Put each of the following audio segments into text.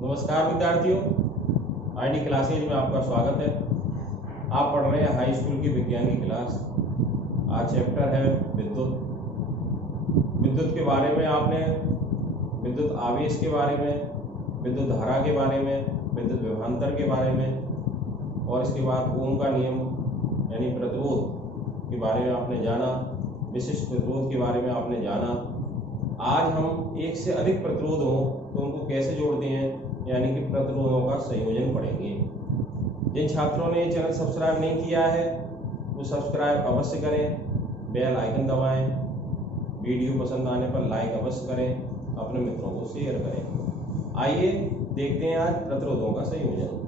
नमस्कार विद्यार्थियों, ID classes में आपका स्वागत है। आप पढ़ रहे हैं हाई स्कूल की विज्ञान की क्लास। आज चैप्टर है विद्युत। विद्युत के बारे में आपने विद्युत आवेश के बारे में, विद्युत धारा के बारे में, विद्युत विभवांतर के बारे में और इसके बाद ओम का नियम यानी प्रतिरोध के बारे में आपने जाना, विशिष्ट प्रतिरोध के बारे में आपने जाना। आज हम एक से अधिक प्रतिरोध हो तो उनको कैसे जोड़ते हैं यानी कि प्रतिरोधों का संयोजन पढ़ेंगे। जिन छात्रों ने ये चैनल सब्सक्राइब नहीं किया है वो सब्सक्राइब अवश्य करें, बेल आइकन दबाएं, वीडियो पसंद आने पर लाइक अवश्य करें, अपने मित्रों को शेयर करें। आइए देखते हैं आज प्रतिरोधों का संयोजन।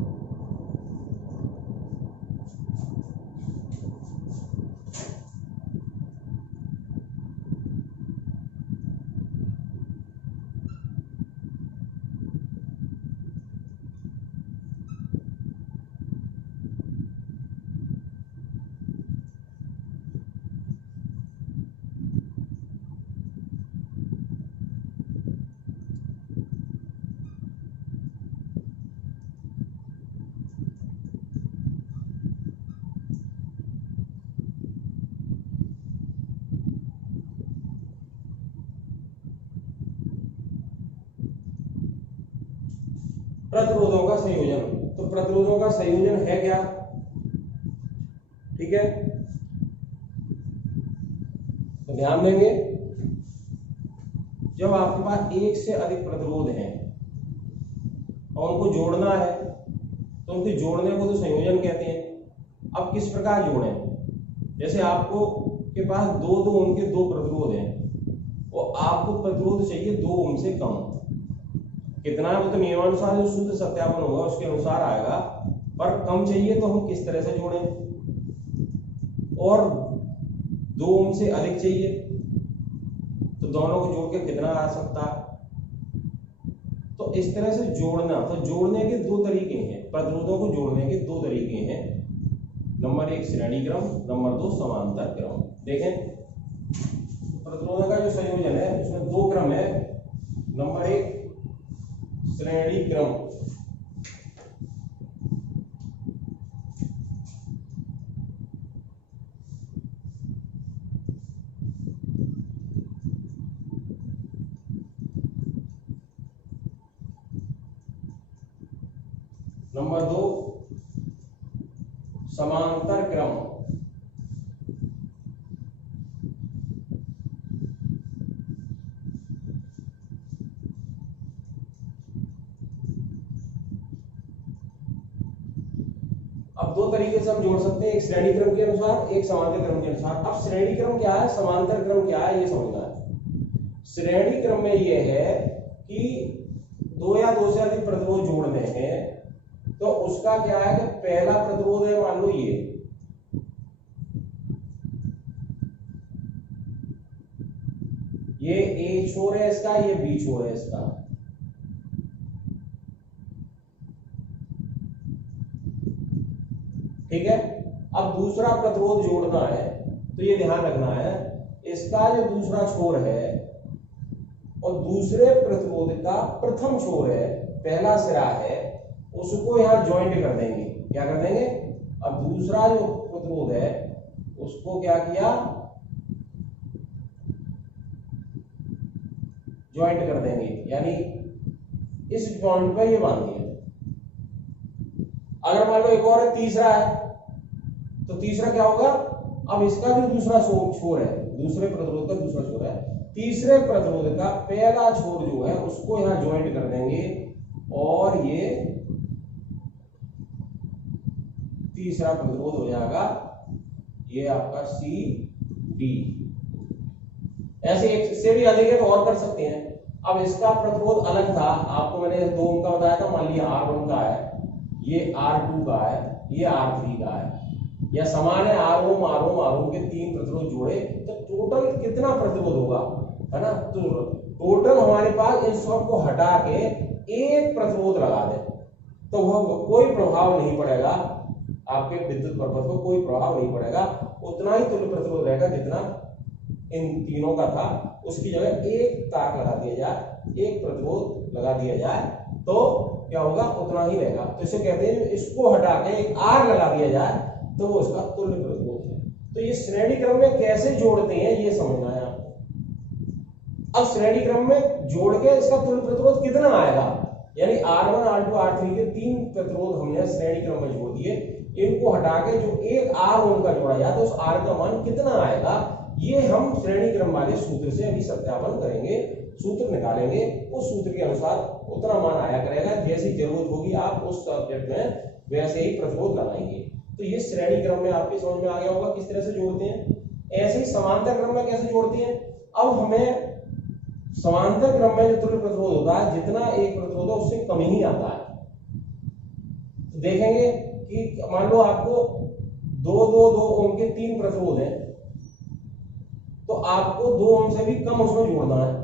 प्रतिरोधों का संयोजन, तो प्रतिरोधों का संयोजन है क्या? ठीक है, तो ध्यान देंगे, जब आपके पास एक से अधिक प्रतिरोध हैं और उनको जोड़ना है तो उनके जोड़ने को तो संयोजन कहते हैं। अब किस प्रकार जोड़ें? जैसे आपको के पास दो उनके दो प्रतिरोध हैं और आपको प्रतिरोध चाहिए 2 ओम से कम। कितना है वो तो नियमानुसार जो शुद्ध सत्यापन होगा उसके अनुसार आएगा, पर कम चाहिए तो हम किस तरह से जोड़ें? और 2 ओम से अधिक चाहिए तो दोनों को जोड़ के कितना आ सकता है? तो इस तरह से जोड़ना, तो जोड़ने के 2 तरीके हैं। प्रतिरोधों को जोड़ने के 2 तरीके हैं। नंबर 1 श्रेणी क्रम, नंबर 2 समांतर क्रम। देखें, प्रतिरोधों का जो संयोजन है उसमें 2 क्रम है। नंबर 1 श्रेणी क्रम, नंबर 2 समांतर क्रम। अब 2 तरीके से हम जोड़ सकते हैं, एक श्रेणी क्रम के अनुसार, एक समांतर क्रम के अनुसार। अब श्रेणी क्रम क्या है, समांतर क्रम क्या है, ये समझना है। श्रेणी क्रम में ये है कि 2 या 2 से अधिक प्रतिरोध जोड़ने हैं तो उसका क्या है कि पहला प्रतिरोध है, मान लो ये ए छोर है इसका, ये बी छोर है इसका। ठीक है, अब दूसरा प्रतिरोध जोड़ना है तो ये ध्यान रखना है, इसका जो दूसरा छोर है और दूसरे प्रतिरोध का प्रथम छोर है, पहला सिरा है, उसको यहां ज्वाइंट कर देंगे। क्या कर देंगे? अब दूसरा जो प्रतिरोध है उसको क्या किया, ज्वाइंट कर देंगे, यानी इस पॉइंट पर ये बांध दिया। अगर मान लो एक और है, तीसरा है, तो तीसरा क्या होगा, अब इसका जो दूसरा छोर है, दूसरे प्रतिरोध का दूसरा छोर है, तीसरे प्रतिरोध का पहला छोर जो है उसको यहां ज्वाइंट कर देंगे और ये तीसरा प्रतिरोध हो जाएगा, ये आपका सी डी। ऐसे एक से भी अधिक है तो और कर सकते हैं। अब इसका प्रतिरोध अलग था, आपको मैंने 2 ओम का बताया था, मान लिया R1 का है, ये R2 का है, ये R3 का है, या समान है R ओम के 3 प्रतिरोध जोड़े तो टोटल कितना प्रतिरोध होगा, है ना? तो टोटल हमारे पास इन सब को हटा के एक प्रतिरोध लगा दें तो वह कोई प्रभाव नहीं पड़ेगा, आपके विद्युत पर्पस को कोई प्रभाव नहीं पड़ेगा, उतना ही तुल्य प्रतिरोध रहेगा जितना इन तीनों का था। उसकी जगह एक तार लगा दिया जाए जाए, एक प्रतिरोध लगा दिया जाए तो क्या होगा, उतना ही रहेगा। तो इसे कहते हैं इसको हटा के एक आर लगा दिया जाए तो वो उसका तुल्य प्रतिरोध है। तो ये श्रेणी क्रम में कैसे जोड़ते हैं ये समझना है आपको। अब श्रेणी क्रम में जोड़ के इसका तुल्य प्रतिरोध कितना आएगा, यानी R1 R2 R3 के 3 प्रतिरोध हमने श्रेणी क्रम में जोड़ दिए, इनको हटा के जो एक R ओम का जोड़ा जाए तो उस R का मान कितना आएगा, ये हम श्रेणी क्रम वाले सूत्र से अभी सत्यापन करेंगे, सूत्र निकालेंगे, उस सूत्र के अनुसार उतना मान आया करेगा। जैसी जरूरत होगी आप उस सब्जेक्ट में वैसे ही प्रतिरोध लगाएंगे। तो ये श्रेणी क्रम में आपके समझ में आ गया होगा किस तरह से जोड़ते हैं। ऐसे ही समांतर क्रम में कैसे जोड़ते हैं। अब हमें समांतर क्रम में जो तुल्य प्रतिरोध होता है, जितना एक प्रतिरोध है उससे कम ही आता है। तो देखेंगे कि मान लो आपको 2 ओम के 3 प्रतिरोध हैं, तो आपको 2 ओम से भी कम उसमें जोड़ना है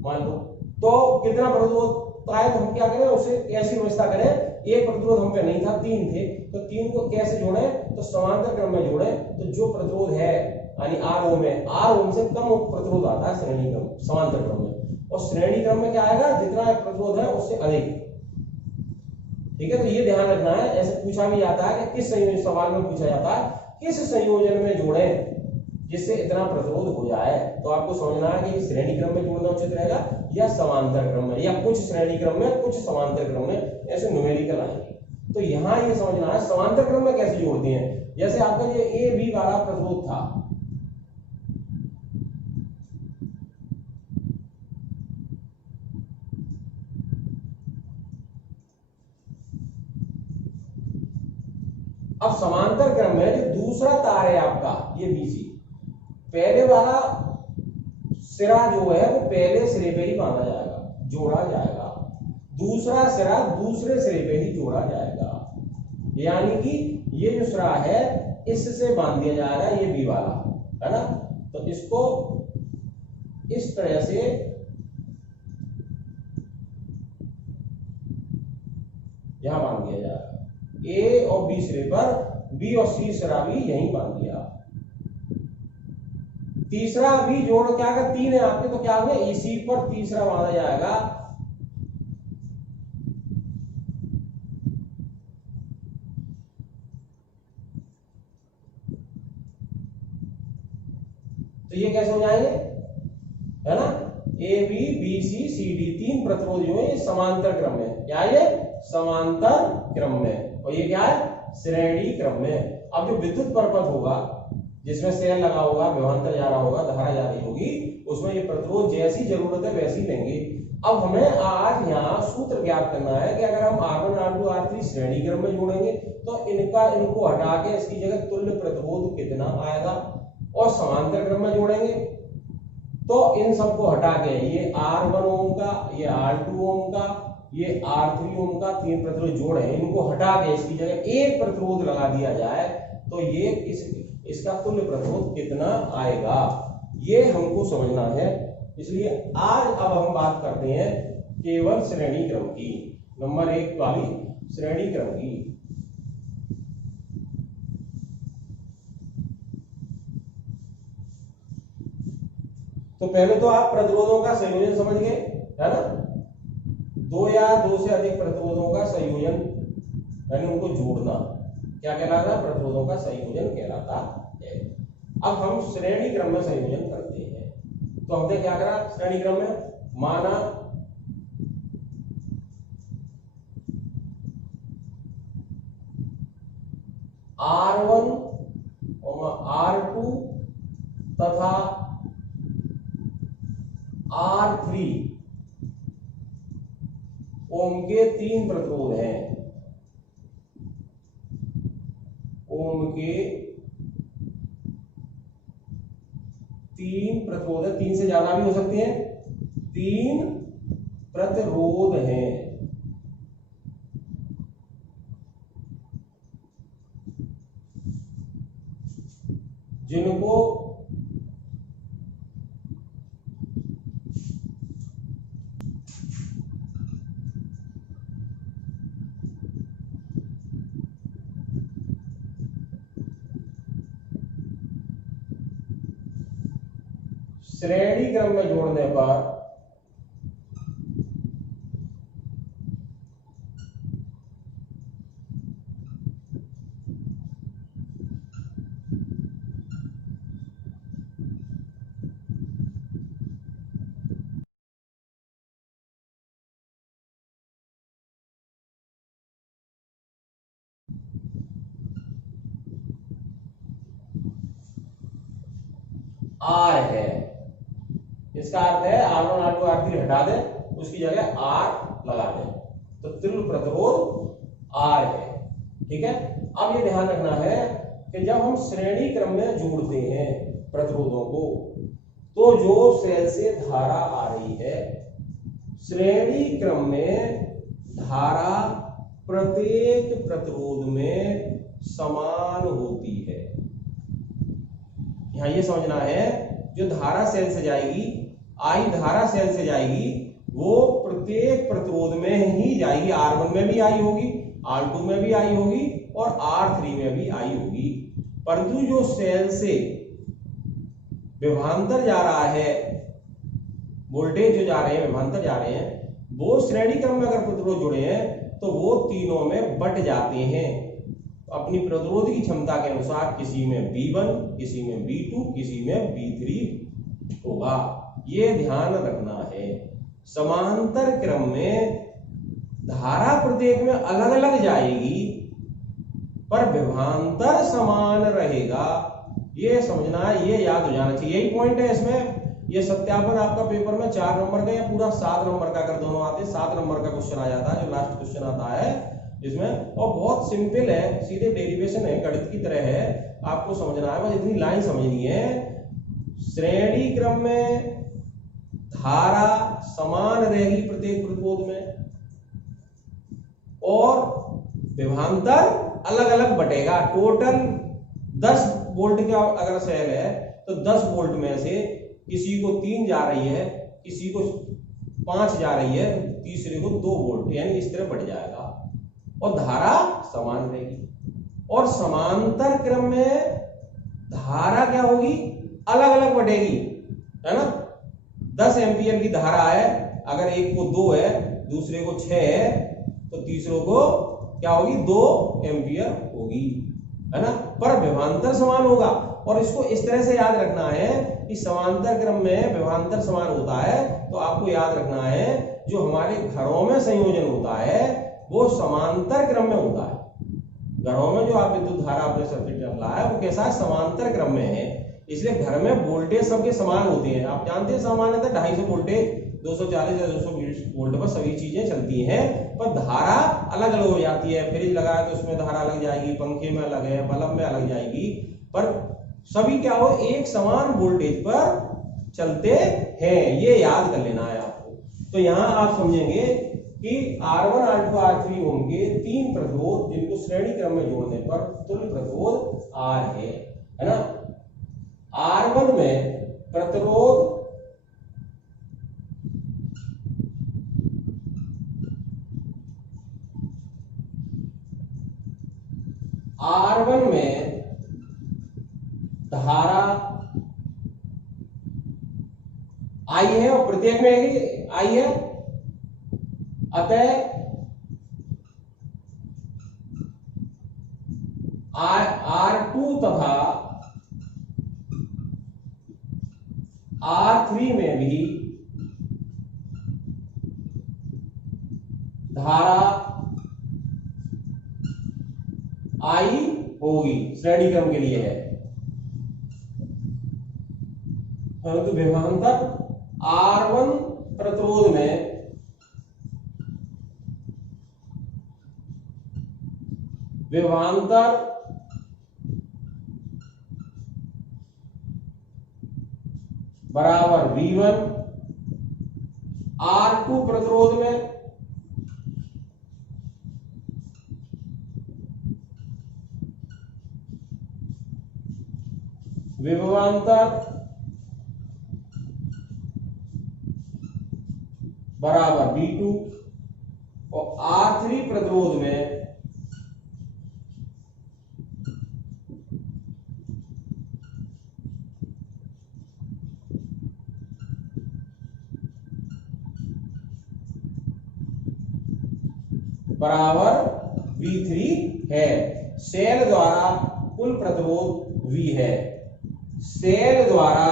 मान लो, तो कितना प्रतिरोध आए, तो हम क्या करें, उसे ऐसी व्यवस्था करें, एक प्रतिरोध हम पे नहीं था, 3 थे, तो 3 को कैसे जोड़े, तो समांतर क्रम में जोड़े, तो जो प्रतिरोध है यानी R ओम है, R ओम से कम प्रतिरोध आता है श्रेणी क्रम समांतर क्रम में, और श्रेणी क्रम में क्या आएगा, जितना प्रतिरोध है उससे अधिक। ठीक है, तो ये ध्यान रखना है। ऐसे पूछा भी जाता है कि किस संयोजन, सवाल में पूछा जाता है किस संयोजन में जोड़े जिससे इतना प्रतिरोध हो जाए, तो आपको समझना है कि श्रेणी क्रम में जोड़ना उचित रहेगा या समांतर क्रम में, या कुछ श्रेणी क्रम में कुछ समांतर क्रम में, ऐसे न्यूमेरिकल आएंगे। तो यहां ये समझना है समांतर क्रम में कैसे जोड़ते हैं। जैसे आपका ये ए बी वाला प्रतिरोध था, अब समांतर क्रम में जो दूसरा तार है आपका ये बीसी, पहले वाला सिरा जो है वो पहले सिरे पे ही बांधा जाएगा, जोड़ा जाएगा, दूसरा सिरा दूसरे सिरे पे ही जोड़ा जाएगा, यानी कि ये जो सिरा है इससे बांध दिया जाएगा, ये बी वाला है ना, तो इसको इस तरह से यहां बांध दिया जाएगा, ए और बी सिरे पर, बी और सी सिरा भी यहीं बांध दिया, तीसरा भी जोड़ क्या कर, 3 है आपके, तो क्या होगा, इसी पर तीसरा बांधा जाएगा, तो ये कैसे हो जाएंगे, है ना, A B B C C D 3 प्रतिरोध जो है समांतर क्रम में, क्या ये समांतर क्रम में, और ये क्या है श्रेणी क्रम में। अब जो विद्युत परपथ होगा जिसमें सेल लगा होगा, विभवांतर जा रहा होगा, धारा जा रही होगी, उसमें ये प्रतिरोध जैसी जरूरत है वैसी लेंगे। अब हमें आज यहाँ सूत्र ज्ञात करना है कि अगर हम R1 R2 R3 श्रेणी क्रम में जोड़ेंगे तो इनको हटा के इसकी जगह तुल्य प्रतिरोध कितना आएगा, और समांतर क्रम में जोड़ेंगे तो इन सबको हटा के ये R1 ओम का, ये R2 ओम का, ये R3 ओम का 3 प्रतिरोध जोड़े, इनको हटा के इसकी जगह एक प्रतिरोध लगा दिया जाए तो ये इसका तुल्य प्रतिरोध कितना आएगा, ये हमको समझना है। इसलिए आज अब हम बात करते हैं केवल श्रेणी क्रम की, नंबर 1 वाली श्रेणी क्रम की। तो पहले तो आप प्रतिरोधों का संयोजन समझ गए, है ना, 2 या 2 से अधिक प्रतिरोधों का संयोजन, यानी उनको जोड़ना क्या कहलाता है, प्रतिरोधों का संयोजन कहलाता है। अब हम श्रेणी क्रम में संयोजन करते हैं, तो हमने क्या करा, श्रेणी क्रम में माना R1 और R2 तथा R3 ओम के 3 प्रतिरोध हैं, ओम के 3 प्रतिरोध है, 3 से ज्यादा भी हो सकते हैं, 3 प्रतिरोध हैं, जिनको श्रेणी क्रम में जोड़ने पर आर है। इसका अर्थ है R1 R2 R3 हटा दें, उसकी जगह आर लगा दें, तो तुल्य प्रतिरोध आर है। ठीक है। अब ये ध्यान रखना है कि जब हम श्रेणी क्रम में जोड़ते हैं प्रतिरोधों को, तो जो सेल से धारा आ रही है, श्रेणी क्रम में धारा प्रत्येक प्रतिरोध में समान होती है। यहां ये समझना है, जो धारा सेल से जाएगी, आई धारा सेल से जाएगी, वो प्रत्येक प्रतिरोध में ही जाएगी। R1 में भी आई होगी, R2 में भी आई होगी और R3 में भी आई होगी। परंतु जो सेल से विभवांतर जा रहा है, वोल्टेज जो जा रहे हैं, विभवांतर जा रहे हैं, वो श्रेणी क्रम में अगर प्रतिरोध जुड़े हैं तो वो तीनों में बट जाते हैं अपनी प्रतिरोध की क्षमता के अनुसार। किसी में V1, किसी में V2, किसी में V3 होगा। ये ध्यान रखना है। समांतर क्रम में धारा प्रत्येक में अलग अलग जाएगी, पर विभवांतर समान रहेगा। ये समझना है, ये याद हो जाना चाहिए। यही पॉइंट है इसमें। ये सत्यापन आपका पेपर में 4 नंबर का या पूरा 7 नंबर का, अगर दोनों आते 7 नंबर का क्वेश्चन आ जाता है, जो लास्ट क्वेश्चन आता है इसमें। और बहुत सिंपल है, सीधे डेरिवेशन है, गणित की तरह है। आपको समझना है, बस इतनी लाइन समझनी है। श्रेणी क्रम में धारा समान रहेगी प्रत्येक प्रतिरोध में, और विभवांतर अलग अलग बटेगा। टोटल 10 वोल्ट का अगर सेल है तो 10 वोल्ट में से किसी को 3 जा रही है, किसी को 5 जा रही है, तीसरे को 2 वोल्ट, यानी इस तरह बढ़ जाएगा और धारा समान रहेगी। और समांतर क्रम में धारा क्या होगी, अलग अलग बढ़ेगी, है ना। 10 एम्पियर की धारा है, अगर एक को 2 है, दूसरे को 6 है, तो तीसरे को क्या होगी, 2 एम्पियर होगी, है ना। पर विभवांतर समान होगा। और इसको इस तरह से याद रखना है कि समांतर क्रम में विभवांतर समान होता है, तो आपको याद रखना है जो हमारे घरों में संयोजन होता है वो समांतर क्रम में होता है। घरों में जो आप विद्युत धारा अपने सर्किट चल रहा है वो कैसा है, समांतर क्रम में है। इसलिए घर में वोल्टेज सबके समान होते हैं। आप जानते हैं सामान्यतः 250 वोल्टेज 240 या 220 वोल्ट पर सभी चीजें चलती हैं, पर धारा अलग अलग हो जाती है। फ्रिज लगाए तो उसमें धारा अलग जाएगी, पंखे में अलग है, बल्ब में अलग जाएगी, पर सभी क्या हो, एक समान वोल्टेज पर चलते हैं। ये याद कर लेना है आपको। तो यहां आप समझेंगे कि R1 R2 R3 होंगे 3 प्रतिरोध, जिनको श्रेणी क्रम में जोड़ने पर तुल्य प्रतिरोध R है ना। R1 में प्रतिरोध R1 में धारा आई है और प्रत्येक में आई है, अतः R2 तथा R3 में भी धारा आई होगी, श्रेणी क्रम के लिए है। परंतु विभवांतर R1 प्रतिरोध में विभवांतर बराबर V1, R2 प्रतिरोध में विभवांतर बराबर V2 और R3 प्रतिरोध में बराबर V3 है। सेल द्वारा कुल प्रतिरोध V है। सेल द्वारा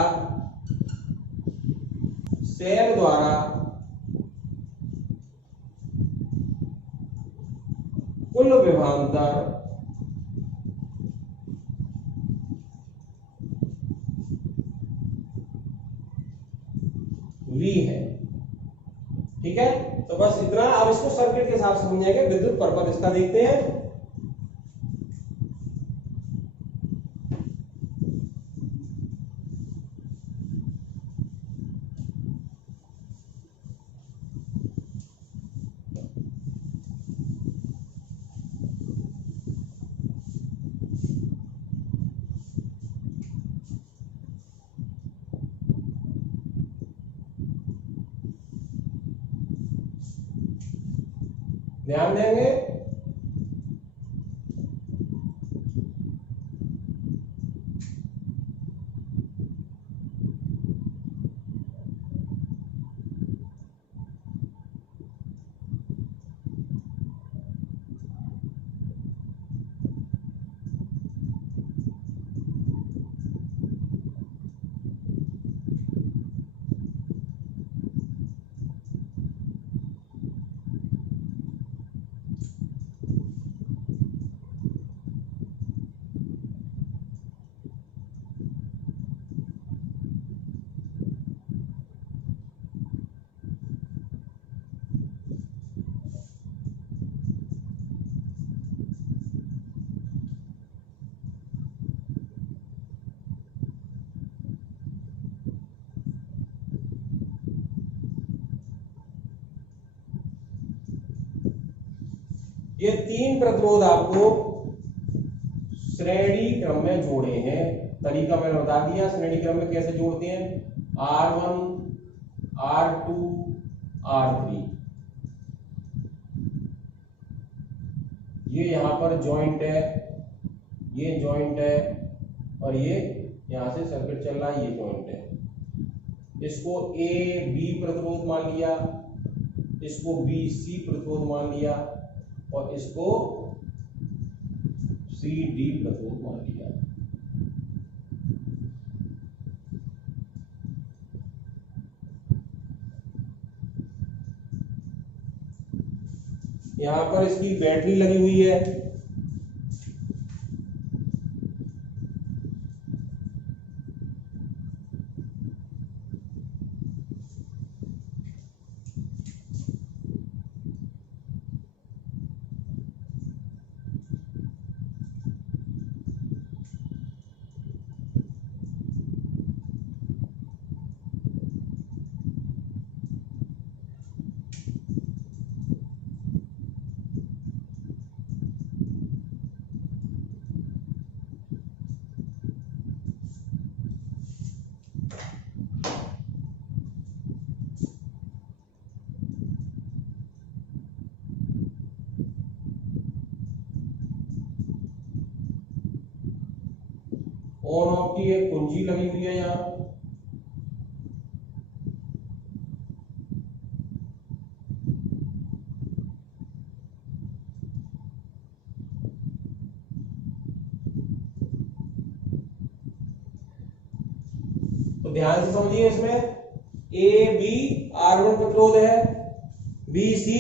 कुल विभवांतर ठीक है, तो बस इतना। अब इसको सर्किट के हिसाब से समझेंगे, विद्युत पर्पज इसका देखते हैं। ध्यान देंगे, ये 3 प्रतिरोध आपको श्रेणी क्रम में जोड़े हैं। तरीका मैंने बता दिया, श्रेणी क्रम में कैसे जोड़ते हैं। R1, R2, R3, ये यहां पर जॉइंट है, ये जॉइंट है, और ये यहां से सर्किट चल रहा है, ये जॉइंट है। इसको A B प्रतिरोध मान लिया, इसको B C प्रतिरोध मान लिया, और इसको C D प्रतिरोध मान लिया। यहां पर इसकी बैटरी लगी हुई है, ऑन ऑफ की एक कुंजी लगी हुई है यहां। तो ध्यान से समझिए, इसमें A B R1 प्रतिरोध है, B C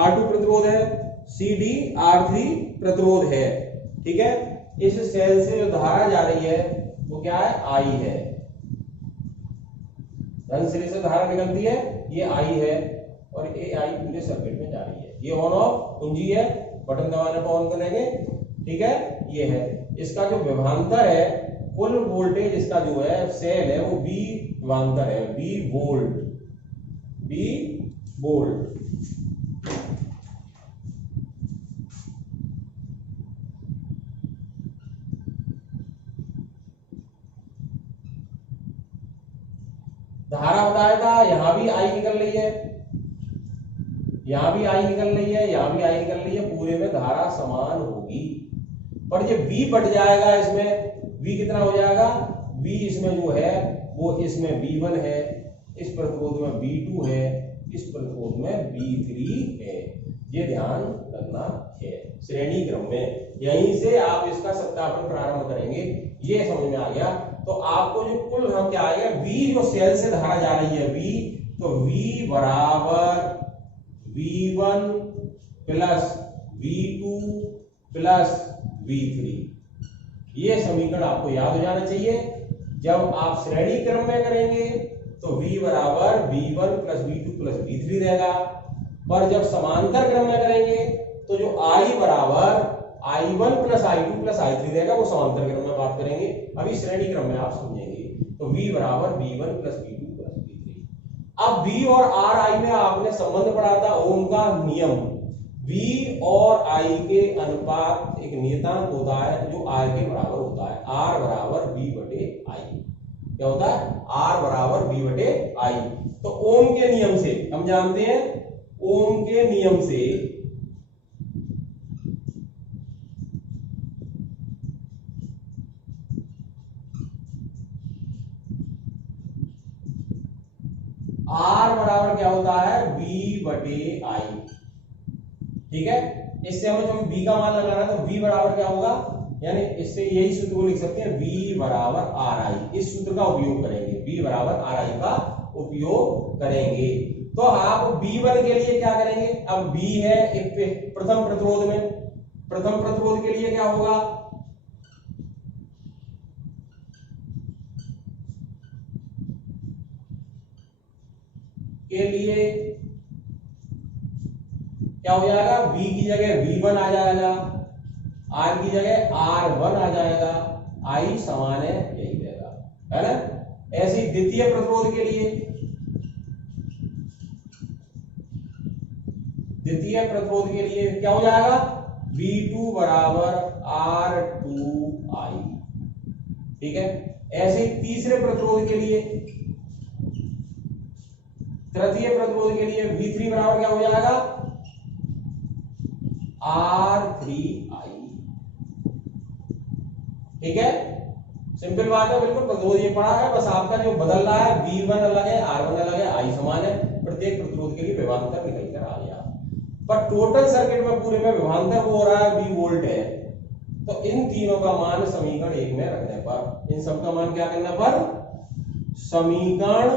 R2 प्रतिरोध है, C D R3 प्रतिरोध है। ठीक है, इस सेल से जो धारा जा रही है वो क्या है, I है। धन सिरे से धारा निकलती है, ये I है, और ये I पूरे सर्किट में जा रही है। ये ऑन ऑफ कुंजी है, बटन दबाने पर ऑन करेंगे। ठीक है, ये है। इसका जो विभवांतर है, कुल वोल्टेज इसका जो है सेल है, वो V विभवांतर है, V वोल्ट, V वोल्ट। धारा बताया था, यहां भी I निकल रही है, यहां भी I निकल रही है, यहां भी I निकल रही है, पूरे में धारा समान होगी। पर ये V बट जाएगा, इसमें V कितना हो जाएगा, V इसमें जो है वो इसमें V1 है, इस प्रतिरोध में V2 है, इस प्रतिरोध में V3 है। ये ध्यान रखना है श्रेणी क्रम में। यहीं से आप इसका सत्यापन प्रारंभ करेंगे। ये समझ में आ गया, तो आपको जो कुल हम क्या आएगा, V जो सेल से धारा जा रही है V, तो V बराबर V1 plus V2 plus V3। ये समीकरण आपको याद हो जाना चाहिए। जब आप श्रेणी क्रम में करेंगे तो V बराबर V1 plus V2 plus V3 रहेगा। पर जब समांतर क्रम में करेंगे तो जो I बराबर I1 plus I2 plus I3 रहेगा, वो समांतर क्रम में बात करेंगे, अभी श्रेणी क्रम में आप समझेंगे। तो V बराबर V1 plus V2 plus V3। अब V और RI में आपने संबंध पढ़ा था ओम का नियम। V और I के अनुपात एक नियतांक होता है जो R के बराबर होता है। R बराबर V बटे I। क्या होता है? R बराबर V बटे I। तो ओम के नियम से हम जानते हैं, ओम के नियम से R बराबर क्या होता है? V बटे I। ठीक है, इससे हमें जो V का मान लगाना है तो V बराबर क्या होगा, यानी इससे यही सूत्र को लिख सकते हैं, V बराबर RI। इस सूत्र का उपयोग करेंगे, V बराबर RI का उपयोग करेंगे। तो आप V1 के लिए क्या करेंगे? अब V है एक प्रथम प्रतिरोध में, प्रथम प्रतिरोध के लिए क्या होगा? के लिए क्या हो जाएगा? V की जगह V1 आ जाएगा, R की जगह R1 आ जाएगा, I समान है, यही रहेगा, है ना। ऐसे ही द्वितीय प्रतिरोध के लिए, द्वितीय प्रतिरोध के लिए क्या हो जाएगा? V2 बराबर R2I। ठीक है, ऐसे ही तीसरे प्रतिरोध के लिए, तृतीय प्रतिरोध के लिए V3 बराबर क्या हो जाएगा? R3I। ठीक है, सिंपल बात है, बिल्कुल प्रतिरोध ये पड़ा है, बस आपका जो बदल रहा है V1 अलग है, R1 अलग है, I समान है, प्रत्येक प्रतिरोध के लिए विभवांतर निकल कर आ गया। पर टोटल सर्किट में पूरे में विभवांतर वो हो रहा है V वोल्ट है। तो इन तीनों का मान समीकरण 1 में रखने पर, इन सब का मान क्या करने पर? समीकरण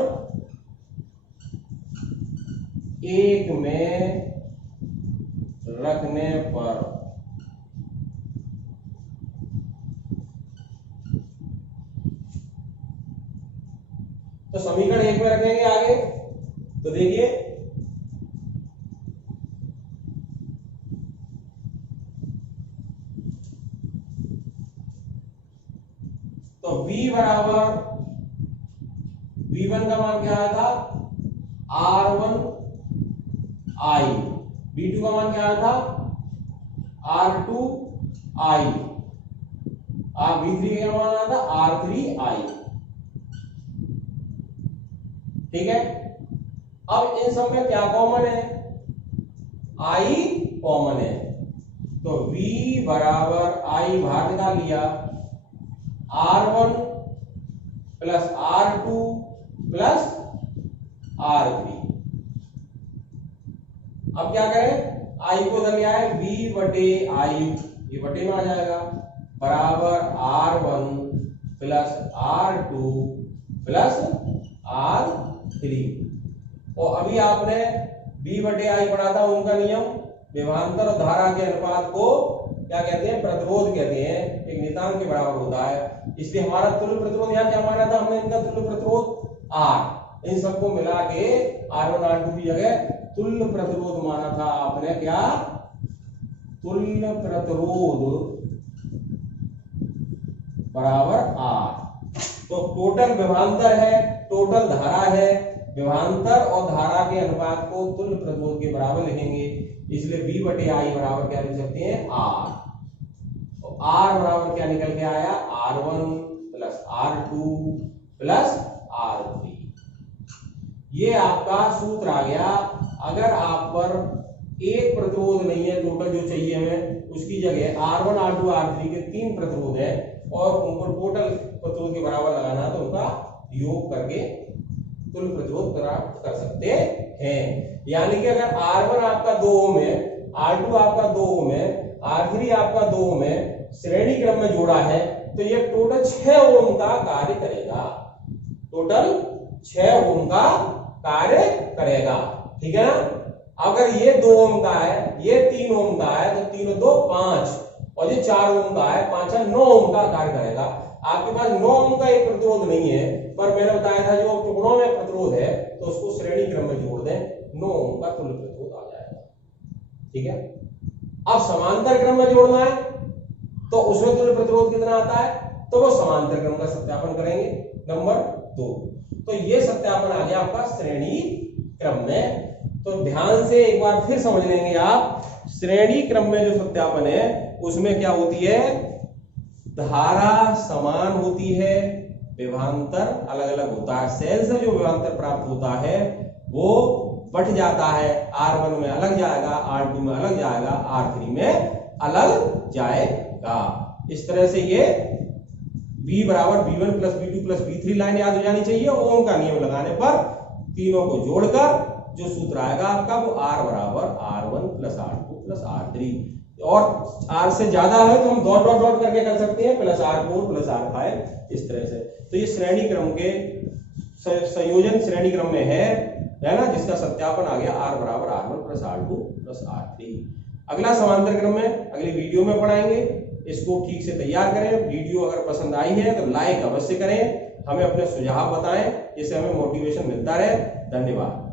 1 में रखने पर तो समीकरण 1 में रखेंगे आगे। तो देखिए, तो V बराबर V1 का मान क्या आया था? R1I। V2 का मान क्या आया था? R2I। V3 का मान आया था R3I। ठीक है, अब इन सब में क्या कॉमन है? I कॉमन है। तो V बराबर I बाहर निकाल लिया, R1 plus R2 plus R3। अब क्या करें? I को उधर ले आए, V बटे I, ये बटे में आ जाएगा, बराबर R1 plus R2 plus R3। और अभी आपने V बटे I पढ़ा था, उनका नियम, विभवांतर और धारा के अनुपात को क्या कहते हैं? प्रतिरोध कहते हैं, एक नियतांक के बराबर होता है। इसलिए हमारा तुल्य प्रतिरोध यहाँ क्या माना था हमने? इनका तुल्य प्रतिरोध R। इन सबको मिला के R1 R2 की जगह तुल्य प्रतिरोध माना था आपने। क्या? तुल्य प्रतिरोध बराबर R। तो टोटल विभवांतर है, टोटल धारा है, विभवांतर और धारा के अनुपात को तुल्य प्रतिरोध के बराबर लिखेंगे। इसलिए V बटे I बराबर क्या लिख सकते हैं? R। और R बराबर क्या निकल के आया? R1 plus R2 plus R3। ये आपका सूत्र आ गया। अगर आप पर एक प्रतिरोध नहीं है, टोटल जो चाहिए हमें, उसकी जगह R1 R2 R3 के 3 प्रतिरोध है और उनको टोटल प्रतिरोध के बराबर लगाना है, तो उनका योग करके तुल्य प्रतिरोध प्राप्त कर सकते हैं। यानी कि अगर R1 आपका 2 ओम है, R2 आपका 2 ओम है, R3 आपका 2 ओम है, श्रेणी क्रम में जोड़ा है, तो ये टोटल 6 ओम का कार्य करेगा। टोटल 6 ओम का कार्य करेगा। ठीक है ना। अगर ये 2 ओम का है, ये 3 ओम का है, तो 3 और 2 5, और ये 4 ओम का है, 5 9 ओम का कार्य करेगा। आपके पास 9 ओम का एक प्रतिरोध नहीं है, पर मैंने बताया था जो टुकड़ों में प्रतिरोध है तो उसको श्रेणी क्रम में जोड़ दें, 9 ओम का तुल्य प्रतिरोध आ जाएगा। ठीक है, अब समांतर क्रम में जोड़ना है तो उसमें तुल्य प्रतिरोध कितना आता है, तो वो समांतर क्रम का सत्यापन करेंगे। नंबर 2, तो ये सत्यापन आ गया आपका श्रेणी क्रम में। तो ध्यान से एक बार फिर समझ लेंगे आप, श्रेणी क्रम में जो सत्यापन है उसमें क्या होती है, धारा समान होती है, विभवांतर अलग अलग होता है। सेल से जो विभवांतर प्राप्त होता है वो बढ़ जाता है, R1 में अलग जाएगा, R2 में अलग जाएगा, R3 में अलग जाएगा। इस तरह से ये V बराबर V1 plus V2 plus V3 line याद हो जानी चाहिए। ओम का नियम लगाने पर तीनों को जोड़कर जो सूत्र आएगा आपका वो R बराबर R1 plus R2 plus R3, और R से ज्यादा है तो हम डॉट डॉट डॉट करके कर सकते हैं, प्लस R4 प्लस R5 इस तरह से। तो ये श्रेणी क्रम के संयोजन श्रेणी क्रम में है ना, जिसका सत्यापन आ गया R बराबर R1 plus R2 plus R3। अगला समांतर क्रम में अगली वीडियो में पढ़ाएंगे, इसको ठीक से तैयार करें। वीडियो अगर पसंद आई है तो लाइक अवश्य करें, हमें अपने सुझाव बताएं, जिससे हमें मोटिवेशन मिलता रहे। धन्यवाद।